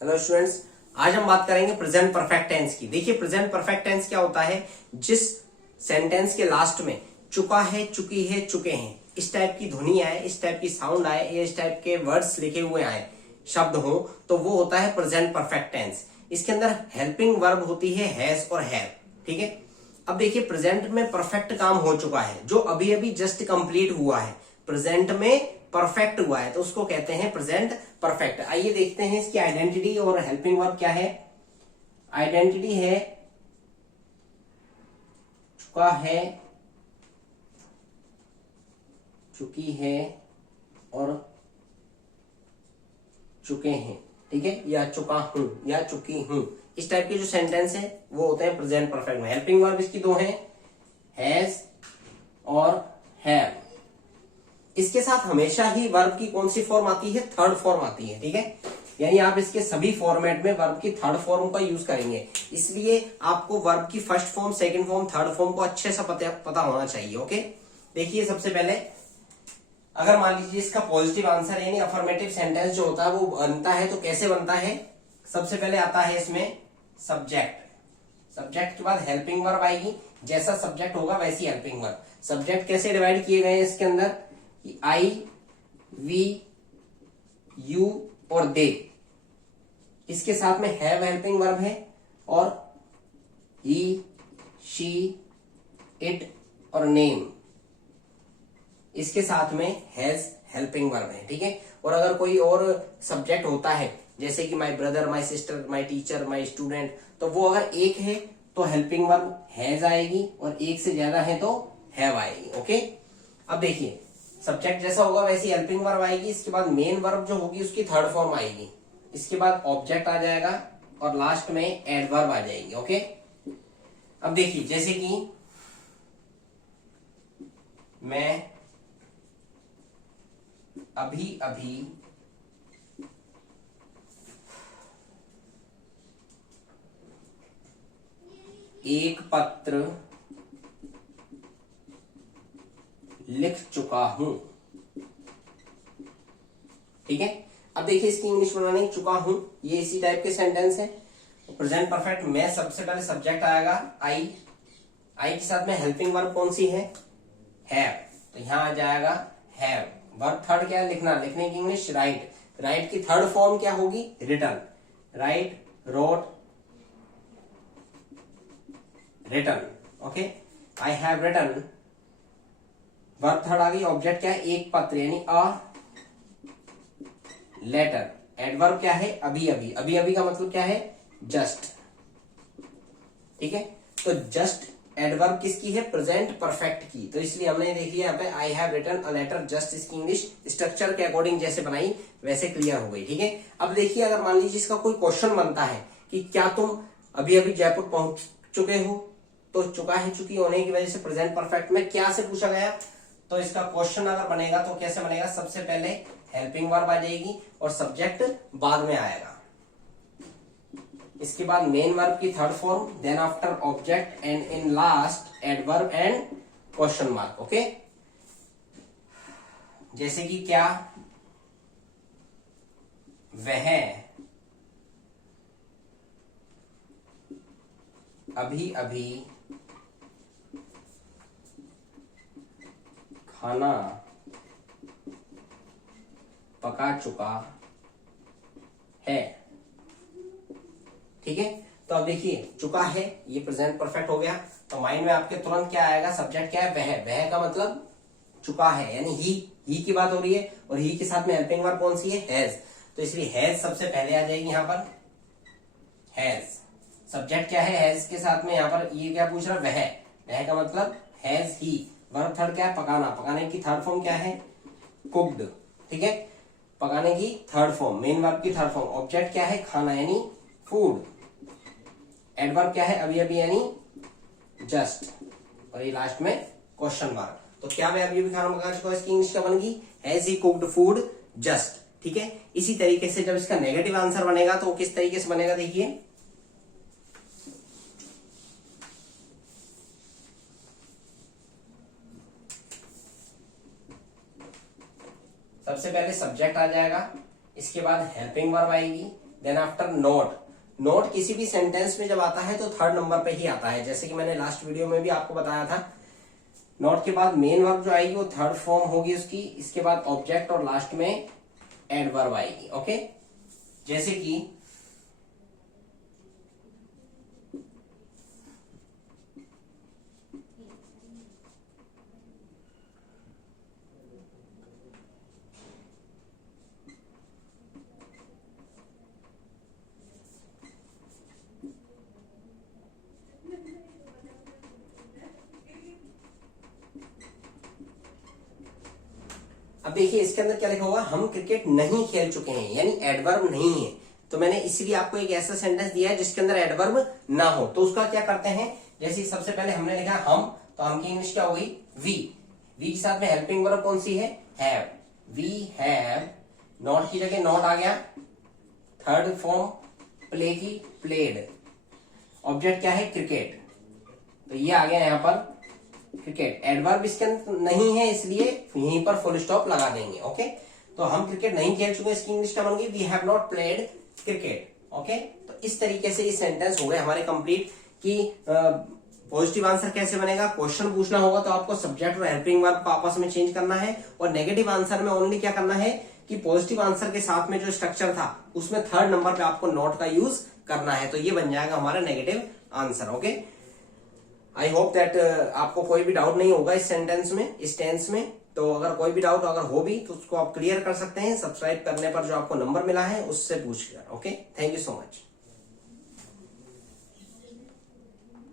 Hello students, आज हम बात करेंगे प्रेजेंट परफेक्ट टेंस की। देखिए प्रेजेंट परफेक्ट टेंस क्या होता है, जिस सेंटेंस के लास्ट में चुका है, चुकी है, चुके हैं इस टाइप की ध्वनि आए, इस टाइप की साउंड आए या इस टाइप के वर्ड्स लिखे हुए आए, शब्द हो, तो वो होता है प्रेजेंट परफेक्ट टेंस। इसके अंदर हेल्पिंग वर्ब होती है हैज और हैव। ठीक है, अब देखिए प्रेजेंट में परफेक्ट काम हो चुका है, जो अभी अभी जस्ट कंप्लीट हुआ है, प्रेजेंट में परफेक्ट हुआ है, तो उसको कहते हैं प्रेजेंट परफेक्ट। आइए देखते हैं इसकी आइडेंटिटी और हेल्पिंग वर्ब क्या है। आइडेंटिटी है चुका है, चुकी है और चुके हैं। ठीक है, या चुका हूं या चुकी हूं, इस टाइप के जो सेंटेंस है वो होते हैं प्रेजेंट परफेक्ट में। हेल्पिंग वर्ब इसकी दो हैं, हैज और हैव। इसके साथ हमेशा ही वर्ब की कौन सी फॉर्म आती है, थर्ड फॉर्म आती है। ठीक है, यानी आप इसके सभी फॉर्मेट में वर्ब की थर्ड फॉर्म का यूज करेंगे, इसलिए आपको वर्ब की first form, second form, third form को अच्छे से पता होना चाहिए। ओके, देखिए सबसे पहले अगर मान लीजिए इसका पॉजिटिव आंसर यानी अफर्मेटिव सेंटेंस जो होता है वो बनता है, तो कैसे बनता है। सबसे पहले आता है इसमें सब्जेक्ट, सब्जेक्ट के बाद हेल्पिंग वर्ब आएगी, जैसा सब्जेक्ट होगा वैसी हेल्पिंग वर्ब। सब्जेक्ट कैसे डिवाइड किए गए हैं इसके अंदर, आई, वी, यू और दे। इसके साथ में हैव हेल्पिंग वर्ब है, और ही, शी, इट और नेम, इसके साथ में हैज हेल्पिंग वर्ब है। ठीक है, और अगर कोई और सब्जेक्ट होता है जैसे कि my brother, my sister, my teacher, my student, तो वो अगर एक है तो हेल्पिंग वर्ब हैज आएगी, और एक से ज्यादा है तो हैव आएगी। ओके, अब देखिए सब्जेक्ट जैसा होगा वैसी हेल्पिंग वर्ब आएगी, इसके बाद मेन वर्ब जो होगी उसकी थर्ड फॉर्म आएगी, इसके बाद ऑब्जेक्ट आ जाएगा और लास्ट में एडवर्ब आ जाएगी। ओके, अब देखिए जैसे कि मैं अभी अभी एक पत्र लिख चुका हूं। ठीक है, अब देखिए इसकी इंग्लिश बनाने की, चुका हूं ये इसी टाइप के सेंटेंस है। प्रेजेंट परफेक्ट में सबसे पहले सब्जेक्ट आएगा आई, आई के साथ में हेल्पिंग वर्ब कौन सी है, हैव, तो यहां आ जाएगा हैव। वर्ब थर्ड क्या है, लिखना, लिखने की इंग्लिश राइट, राइट की थर्ड फॉर्म क्या होगी, written, write, wrote, written. Okay, I have written, verb third आ गई, ऑब्जेक्ट क्या है, एक पत्र यानी अ लेटर, एडवर्ब क्या है, अभी अभी, अभी अभी का मतलब क्या है, जस्ट। ठीक है, तो जस्ट एडवर्ब किसकी है, प्रेजेंट परफेक्ट की, तो इसलिए हमने देख लिया यहाँ पे I have written a letter just, इसकी इंग्लिश स्ट्रक्चर के अकॉर्डिंग जैसे बनाई वैसे क्लियर हो गई। ठीक है, अब देखिए अगर मान लीजिए इसका कोई क्वेश्चन बनता है कि क्या तुम अभी अभी जयपुर पहुंच चुके हो, तो चुका है, चुकी होने की वजह से प्रेजेंट परफेक्ट में क्या से पूछा गया, तो इसका क्वेश्चन अगर बनेगा तो कैसे बनेगा, सबसे पहले हेल्पिंग वर्ब आ जाएगी और सब्जेक्ट बाद में आएगा, इसके बाद मेन वर्ब की third form, then after object and in last adverb and question mark. Okay, जैसे कि क्या, वह अभी अभी खाना पका चुका है। ठीक है, तो अब देखिए चुका है ये प्रेजेंट परफेक्ट हो गया, तो माइंड में आपके तुरंत क्या आएगा, सब्जेक्ट क्या है, वह, वह का मतलब चुका है यानी ही की बात हो रही है, और ही के साथ में हेल्पिंग वर्ब कौन सी है, हैज, तो इसलिए हैज सबसे पहले आ जाएगी यहाँ पर, हैज। सब्जेक्ट क्या है, हैज के साथ में यहाँ पर ये क्या पूछ रहा है, वह का मतलब हैज ही। वर्ब थर्ड क्या है, पकाना, पकाने की थर्ड फॉर्म क्या है, कुक्ड। ठीक है, पकाने की थर्ड फॉर्म, मेन वर्ब की थर्ड फॉर्म, ऑब्जेक्ट क्या है, खाना यानी फूड, एडवर्ब क्या है, अभी अभी यानी जस्ट, और ये लास्ट में क्वेश्चन मार्क। तो क्या मैं अभी अभी खाना पका चुका हूं, इसकी इंग्लिश क्या बनेगी, has he cooked food just. ठीक है, इसी तरीके से जब इसका नेगेटिव आंसर बनेगा तो किस तरीके से बनेगा, देखिए सबसे पहले सब्जेक्ट आ जाएगा, इसके बाद हेल्पिंग वर्ब आएगी, देन आफ्टर नॉट। नॉट किसी भी सेंटेंस में जब आता है तो थर्ड नंबर पे ही आता है, जैसे कि मैंने लास्ट वीडियो में भी आपको बताया था। नॉट के बाद मेन वर्ब जो आएगी वो थर्ड फॉर्म होगी उसकी, इसके बाद ऑब्जेक्ट और लास्ट में एडवर्ब आएगी। ओके, जैसे कि अब देखिए इसके अंदर क्या लिखा होगा, हम क्रिकेट नहीं खेल चुके हैं, यानी एडवर्ब नहीं है। तो मैंने इसीलिए आपको एक ऐसा सेंटेंस दिया है जिसके अंदर एडवर्ब ना हो, तो उसका क्या करते हैं, जैसे सबसे पहले हमने लिखा हम, तो हम की इंग्लिश क्या हो गई, वी। वी के साथ में हेल्पिंग वर्ब कौन सी है, हैव। वी हैव, नॉट की जगह नॉट आ गया, थर्ड फॉर्म प्ले की प्लेड, ऑब्जेक्ट क्या है क्रिकेट, तो ये आ गया यहाँ पर क्रिकेट। एडवर्ब इसके अंदर नहीं है इसलिए यहीं पर फुल स्टॉप लगा देंगे। ओके, तो हम क्रिकेट नहीं खेल चुके, इसकी इंग्लिश क्या बनेगी, we have not played cricket. Okay, तो इस तरीके से ये सेंटेंस हो गए हमारे कंप्लीट। कि पॉजिटिव आंसर कैसे बनेगा, क्वेश्चन पूछना होगा तो आपको सब्जेक्ट और हेल्पिंग वर्ब को आपस में चेंज करना है, और नेगेटिव आंसर में ओनली क्या करना है कि पॉजिटिव आंसर के साथ में जो स्ट्रक्चर था उसमें थर्ड नंबर पे आपको नॉट का यूज करना है, तो ये बन जाएगा हमारा negative answer. Okay, I hope that आपको कोई भी डाउट नहीं होगा इस सेंटेंस में, इस टेंस में। तो अगर कोई भी डाउट अगर हो भी तो उसको आप क्लियर कर सकते हैं सब्सक्राइब करने पर जो आपको नंबर मिला है उससे पूछकर। Okay, thank you so much.